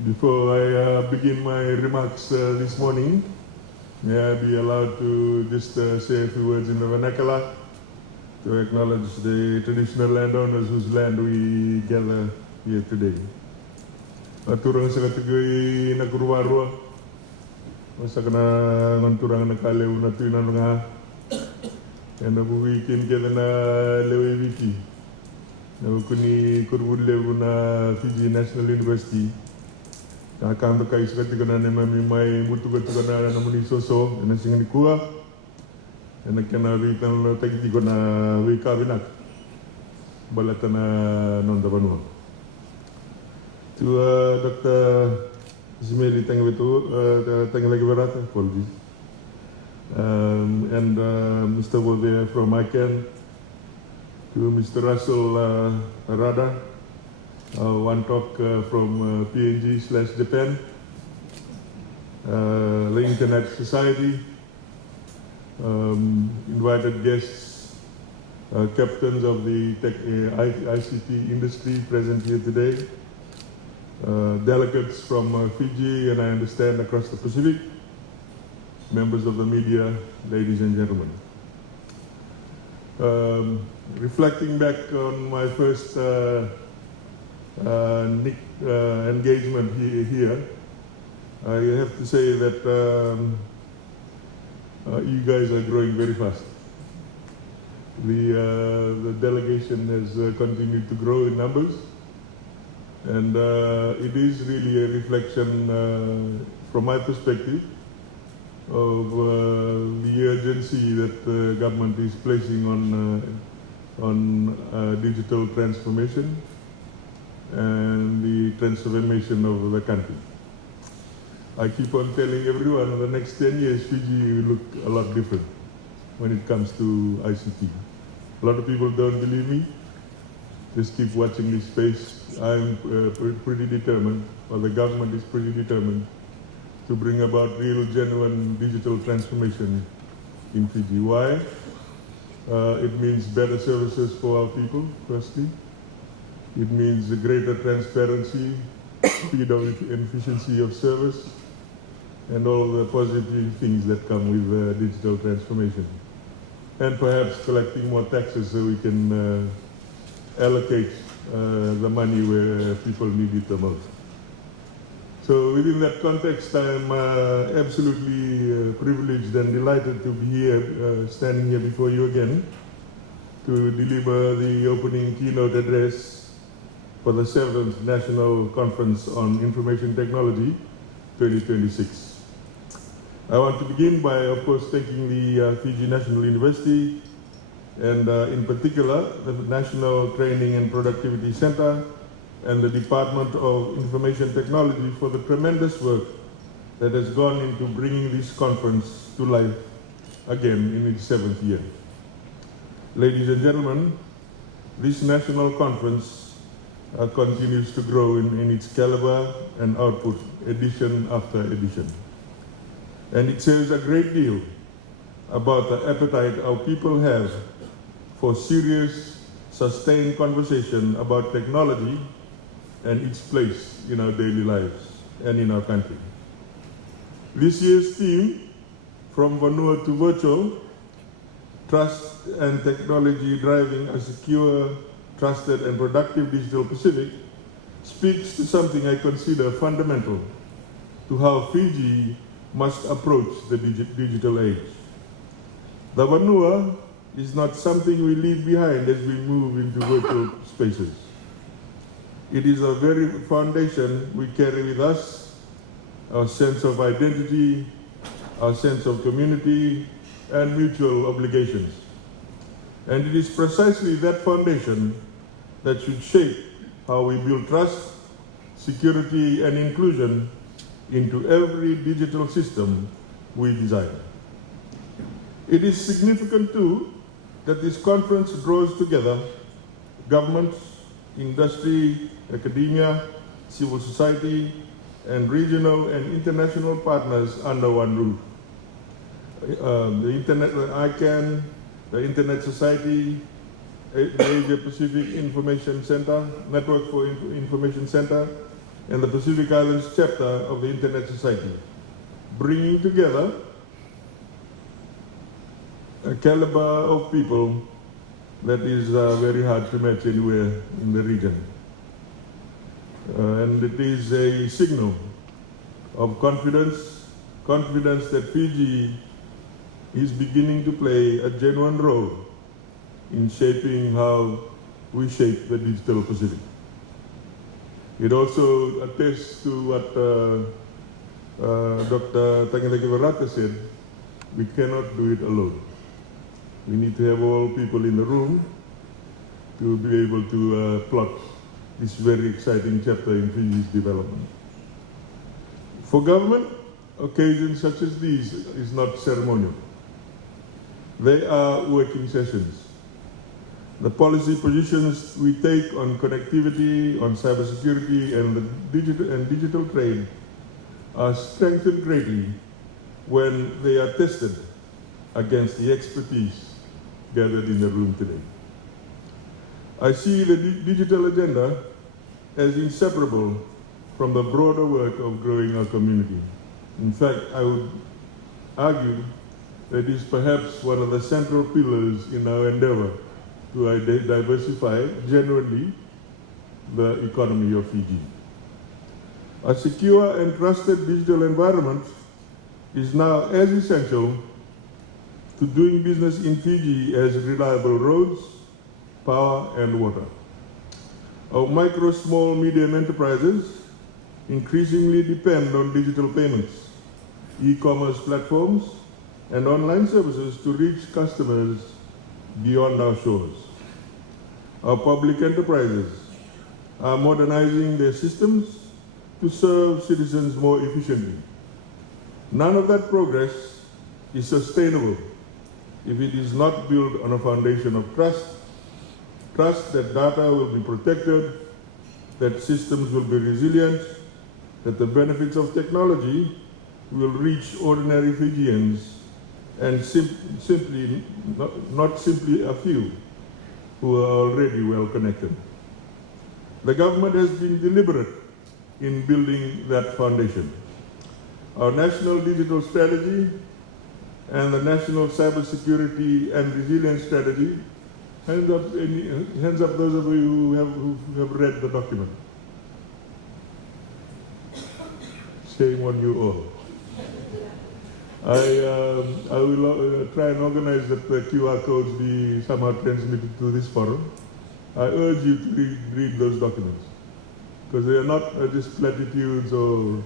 Before I begin my remarks this morning, may I be allowed to just say a few words in the vernacular to acknowledge the traditional landowners whose land we gather here today. Turang sa kategory na kurwarwa, masa kana nganturang na kaleu na tuinan nga, and na buwikin kaya na lewe wiki, na kuni kurwud lewu na Fiji National University. Kami kai sekali kena nama mai mutu kena nama ni soso, ena singa ni kuah, ena kena ritan lo tagi kena wika binak, balatana non Vanua. Tu Dr. Ismaili tengah betul, tengah lagi berat, apologies. And Mr. Wolde from ICANN, to Mr. Russell Rada. One talk from PNG/Japan, the Internet Society, invited guests, captains of the ICT industry present here today, delegates from Fiji and I understand across the Pacific, members of the media, ladies and gentlemen. Reflecting back on my first engagement here, I have to say that you guys are growing very fast. The delegation has continued to grow in numbers, and it is really a reflection, from my perspective, of the urgency that the government is placing on digital transformation and the transformation of the country. I keep on telling everyone in the next 10 years, Fiji will look a lot different when it comes to ICT. A lot of people don't believe me. Just keep watching this space. I'm pretty determined, or the government is pretty determined, to bring about real, genuine digital transformation in Fiji. Why? It means better services for our people, firstly. It means a greater transparency, speed and efficiency of service, and all the positive things that come with digital transformation. And perhaps collecting more taxes so we can allocate the money where people need it the most. So within that context, I'm absolutely privileged and delighted to be here, standing here before you again, to deliver the opening keynote address for the 7th National Conference on Information Technology 2026. I want to begin by, of course, thanking the Fiji National University and in particular the National Training and Productivity Center and the Department of Information Technology for the tremendous work that has gone into bringing this conference to life again in its 7th year. Ladies and gentlemen, this national conference continues to grow in its caliber and output, edition after edition. And it says a great deal about the appetite our people have for serious, sustained conversation about technology and its place in our daily lives and in our country. This year's theme, From Vanua to Virtual, Trust and Technology Driving a Secure, Trusted and Productive Digital Pacific, speaks to something I consider fundamental to how Fiji must approach the digital age. The Vanua is not something we leave behind as we move into virtual spaces. It is a very foundation we carry with us, our sense of identity, our sense of community, and mutual obligations. And it is precisely that foundation that should shape how we build trust, security, and inclusion into every digital system we design. It is significant too that this conference draws together governments, industry, academia, civil society, and regional and international partners under one roof. The ICANN, the Internet Society, the Asia Pacific Information Center, Network for Information Center, and the Pacific Islands chapter of the Internet Society, bringing together a caliber of people that is very hard to match anywhere in the region. And it is a signal of confidence that Fiji is beginning to play a genuine role in shaping how we shape the digital Pacific. It also attests to what Dr. Kamikamica said: we cannot do it alone. We need to have all people in the room to be able to plot this very exciting chapter in Fiji's development. For government, occasions such as these is not ceremonial. They are working sessions. The policy positions we take on connectivity, on cybersecurity, and digital trade are strengthened greatly when they are tested against the expertise gathered in the room today. I see the digital agenda as inseparable from the broader work of growing our community. In fact, I would argue that it is perhaps one of the central pillars in our endeavor to diversify genuinely the economy of Fiji. A secure and trusted digital environment is now as essential to doing business in Fiji as reliable roads, power, and water. Our micro, small, medium enterprises increasingly depend on digital payments, e-commerce platforms, and online services to reach customers beyond our shores. Our public enterprises are modernizing their systems to serve citizens more efficiently. None of that progress is sustainable if it is not built on a foundation of trust that data will be protected, that systems will be resilient, that the benefits of technology will reach ordinary Fijians and not simply a few who are already well connected. The government has been deliberate in building that foundation. Our National Digital Strategy and the National Cybersecurity and Resilience Strategy, hands up those of you who have read the document. Shame on you all. I will try and organize that the QR codes be somehow transmitted to this forum. I urge you to read those documents, because they are not just platitudes or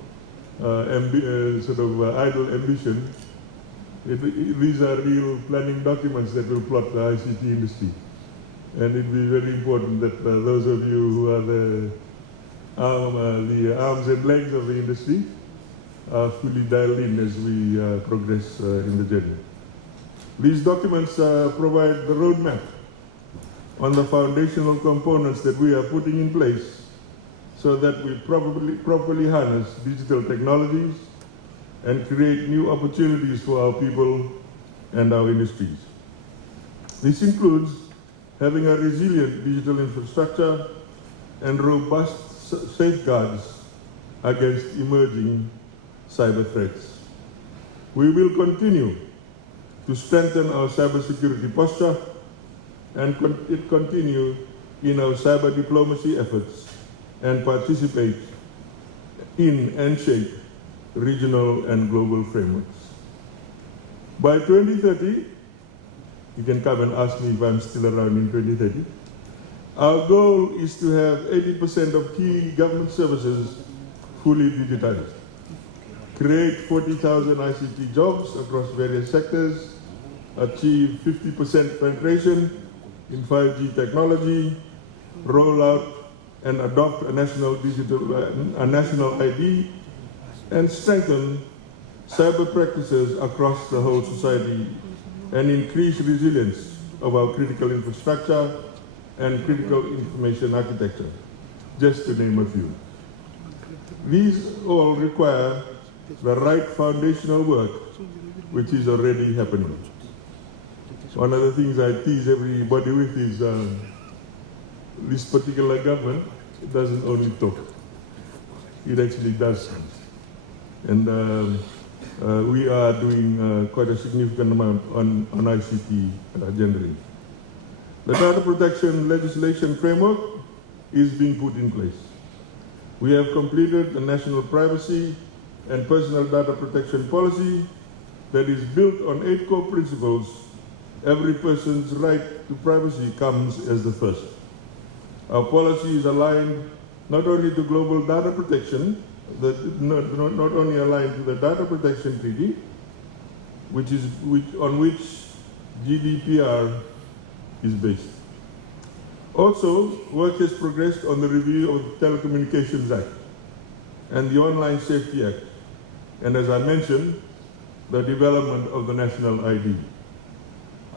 idle ambition. These are real planning documents that will plot the ICT industry. And it will be very important that those of you who are the arms and legs of the industry are fully dialed in as we progress in the journey. These documents provide the roadmap on the foundational components that we are putting in place so that we properly harness digital technologies and create new opportunities for our people and our industries. This includes having a resilient digital infrastructure and robust safeguards against emerging cyber threats. We will continue to strengthen our cybersecurity posture and continue in our cyber diplomacy efforts and participate in and shape regional and global frameworks. By 2030, you can come and ask me if I'm still around in 2030. Our goal is to have 80% of key government services fully digitized, create 40,000 ICT jobs across various sectors, achieve 50% penetration in 5G technology, roll out and adopt a national ID, and strengthen cyber practices across the whole society and increase resilience of our critical infrastructure and critical information architecture, just to name a few. These all require the right foundational work, which is already happening. One of the things I tease everybody with is this particular government doesn't only talk. it actually does sense. And we are doing quite a significant amount on ICT generally. The data protection legislation framework is being put in place. We have completed the National Privacy and Personal Data Protection Policy that is built on 8 core principles. Every person's right to privacy comes as the first. Our policy is aligned not only to global data protection, not only aligned to the Data Protection Treaty, on which GDPR is based. Also, work has progressed on the review of the Telecommunications Act and the Online Safety Act, and as I mentioned, the development of the National ID.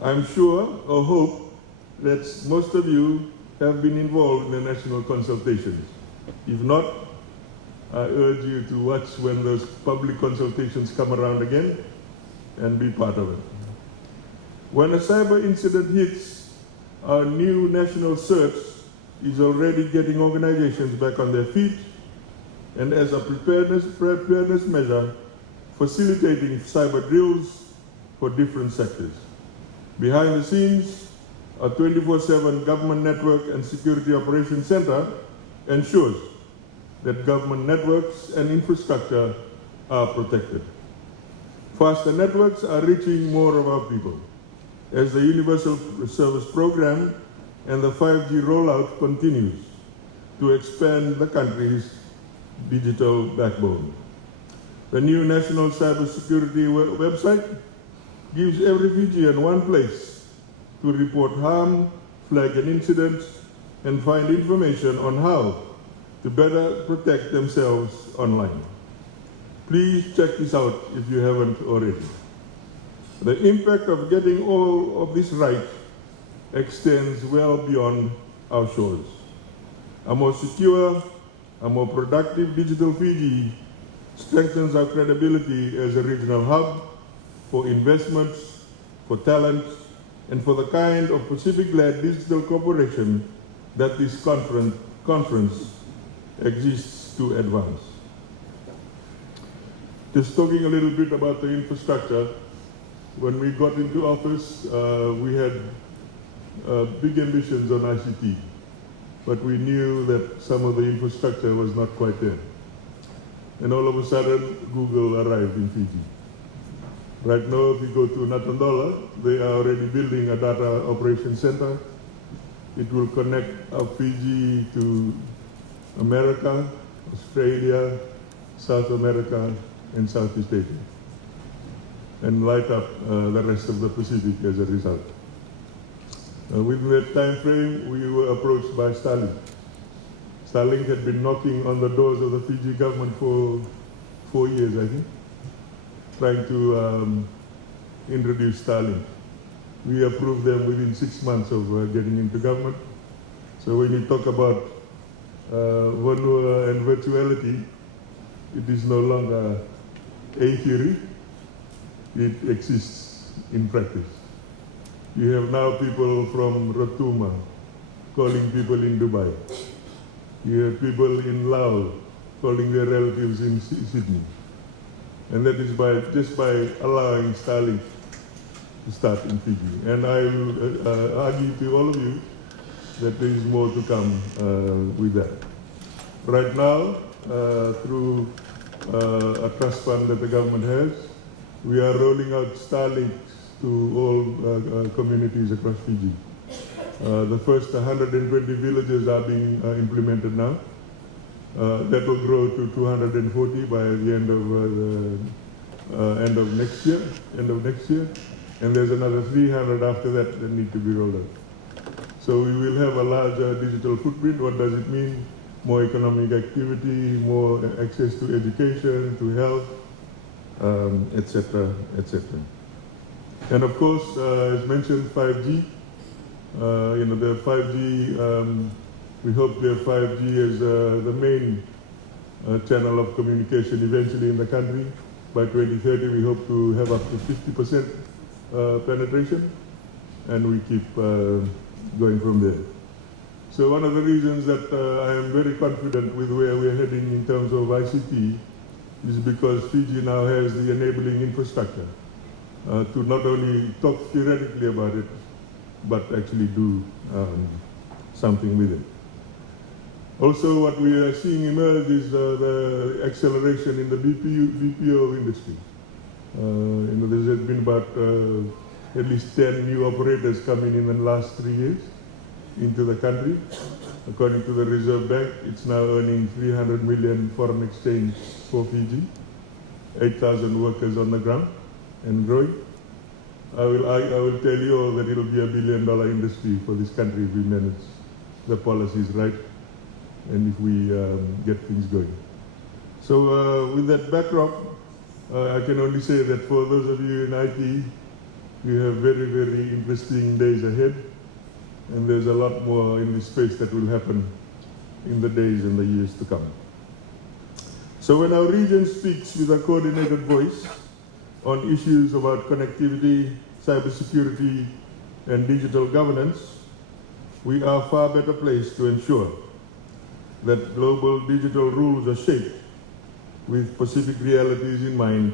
I'm sure or hope that most of you have been involved in the national consultations. If not, I urge you to watch when those public consultations come around again and be part of it. When a cyber incident hits, our new national search is already getting organizations back on their feet, and as a preparedness measure, facilitating cyber drills for different sectors. Behind the scenes, a 24/7 Government Network and Security Operations Center ensures that government networks and infrastructure are protected. Faster networks are reaching more of our people as the Universal Service Program and the 5G rollout continues to expand the country's digital backbone. The new National Cybersecurity website gives every Fijian one place to report harm, flag an incident, and find information on how to better protect themselves online. Please check this out if you haven't already. The impact of getting all of this right extends well beyond our shores. A more secure, a more productive digital Fiji strengthens our credibility as a regional hub for investments, for talent, and for the kind of Pacific-led digital cooperation that this conference exists to advance. Just talking a little bit about the infrastructure. When we got into office, we had big ambitions on ICT, but we knew that some of the infrastructure was not quite there. And all of a sudden, Google arrived in Fiji. Right now, if you go to Natandola, they are already building a data operations center. It will connect Fiji to America, Australia, South America, and Southeast Asia, and light up the rest of the Pacific as a result. Within that time frame, we were approached by Starlink. Starlink had been knocking on the doors of the Fiji government for 4 years, I think, trying to introduce Starlink. We approved them within 6 months of getting into government. So when you talk about Vanua and virtuality, it is no longer a theory, it exists in practice. You have now people from Rotuma calling people in Dubai. You have people in Laos calling their relatives in Sydney. And that is just by allowing Starlink to start in Fiji. And I will argue to all of you that there is more to come with that. Right now, through a trust fund that the government has, we are rolling out Starlink to all communities across Fiji. The first 120 villages are being implemented now. That will grow to 240 by the end of next year. And there's another 300 after that need to be rolled out. So we will have a larger digital footprint. What does it mean? More economic activity, more access to education, to health, etc., etc. And of course, as mentioned, 5G. The 5G, we hope the 5G is the main channel of communication eventually in the country. By 2030, we hope to have up to 50% penetration, and we keep going from there. So one of the reasons that I am very confident with where we're heading in terms of ICT is because Fiji now has the enabling infrastructure to not only talk theoretically about it, but actually do something with it. Also, what we are seeing emerge is the acceleration in the BPO industry. There's been about at least 10 new operators coming in the last 3 years into the country. According to the Reserve Bank, it's now earning 300 million foreign exchange for Fiji, 8,000 workers on the ground and growing. I will tell you all that it'll be $1 billion industry for this country if we manage the policies right and if we get things going. So with that backdrop, I can only say that for those of you in IT, we have very, very interesting days ahead, and there's a lot more in this space that will happen in the days and the years to come. So when our region speaks with a coordinated voice on issues about connectivity, cybersecurity, and digital governance, we are far better placed to ensure that global digital rules are shaped with Pacific realities in mind,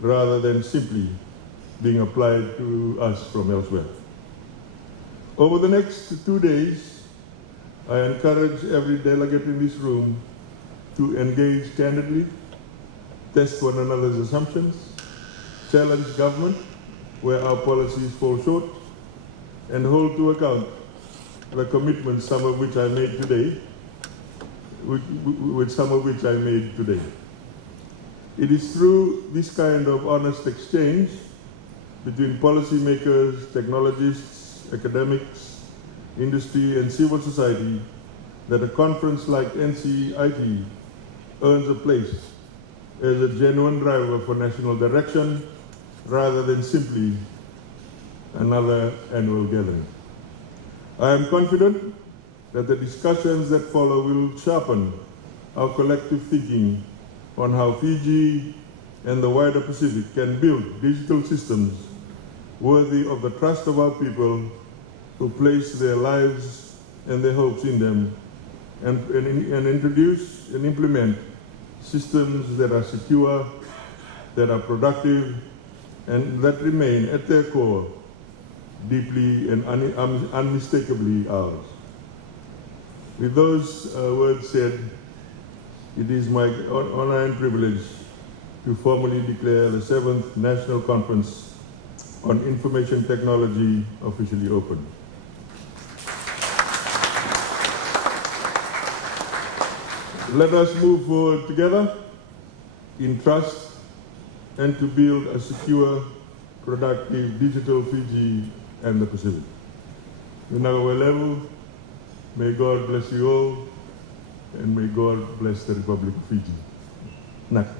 rather than simply being applied to us from elsewhere. Over the next 2 days, I encourage every delegate in this room to engage candidly, test one another's assumptions, challenge government where our policies fall short, and hold to account the commitments, some of which I made today, with some of which I made today. It is through this kind of honest exchange between policymakers, technologists, academics, industry, and civil society that a conference like NCIT earns a place as a genuine driver for national direction rather than simply another annual gathering. I am confident that the discussions that follow will sharpen our collective thinking on how Fiji and the wider Pacific can build digital systems worthy of the trust of our people who place their lives and their hopes in them, and introduce and implement systems that are secure, that are productive, and that remain at their core deeply and unmistakably ours. With those words said, it is my honor and privilege to formally declare the 7th National Conference on Information Technology officially open. Let us move forward together in trust and to build a secure, productive digital Fiji and the Pacific. Manoa level, may God bless you all, and may God bless the Republic of Fiji. Naka.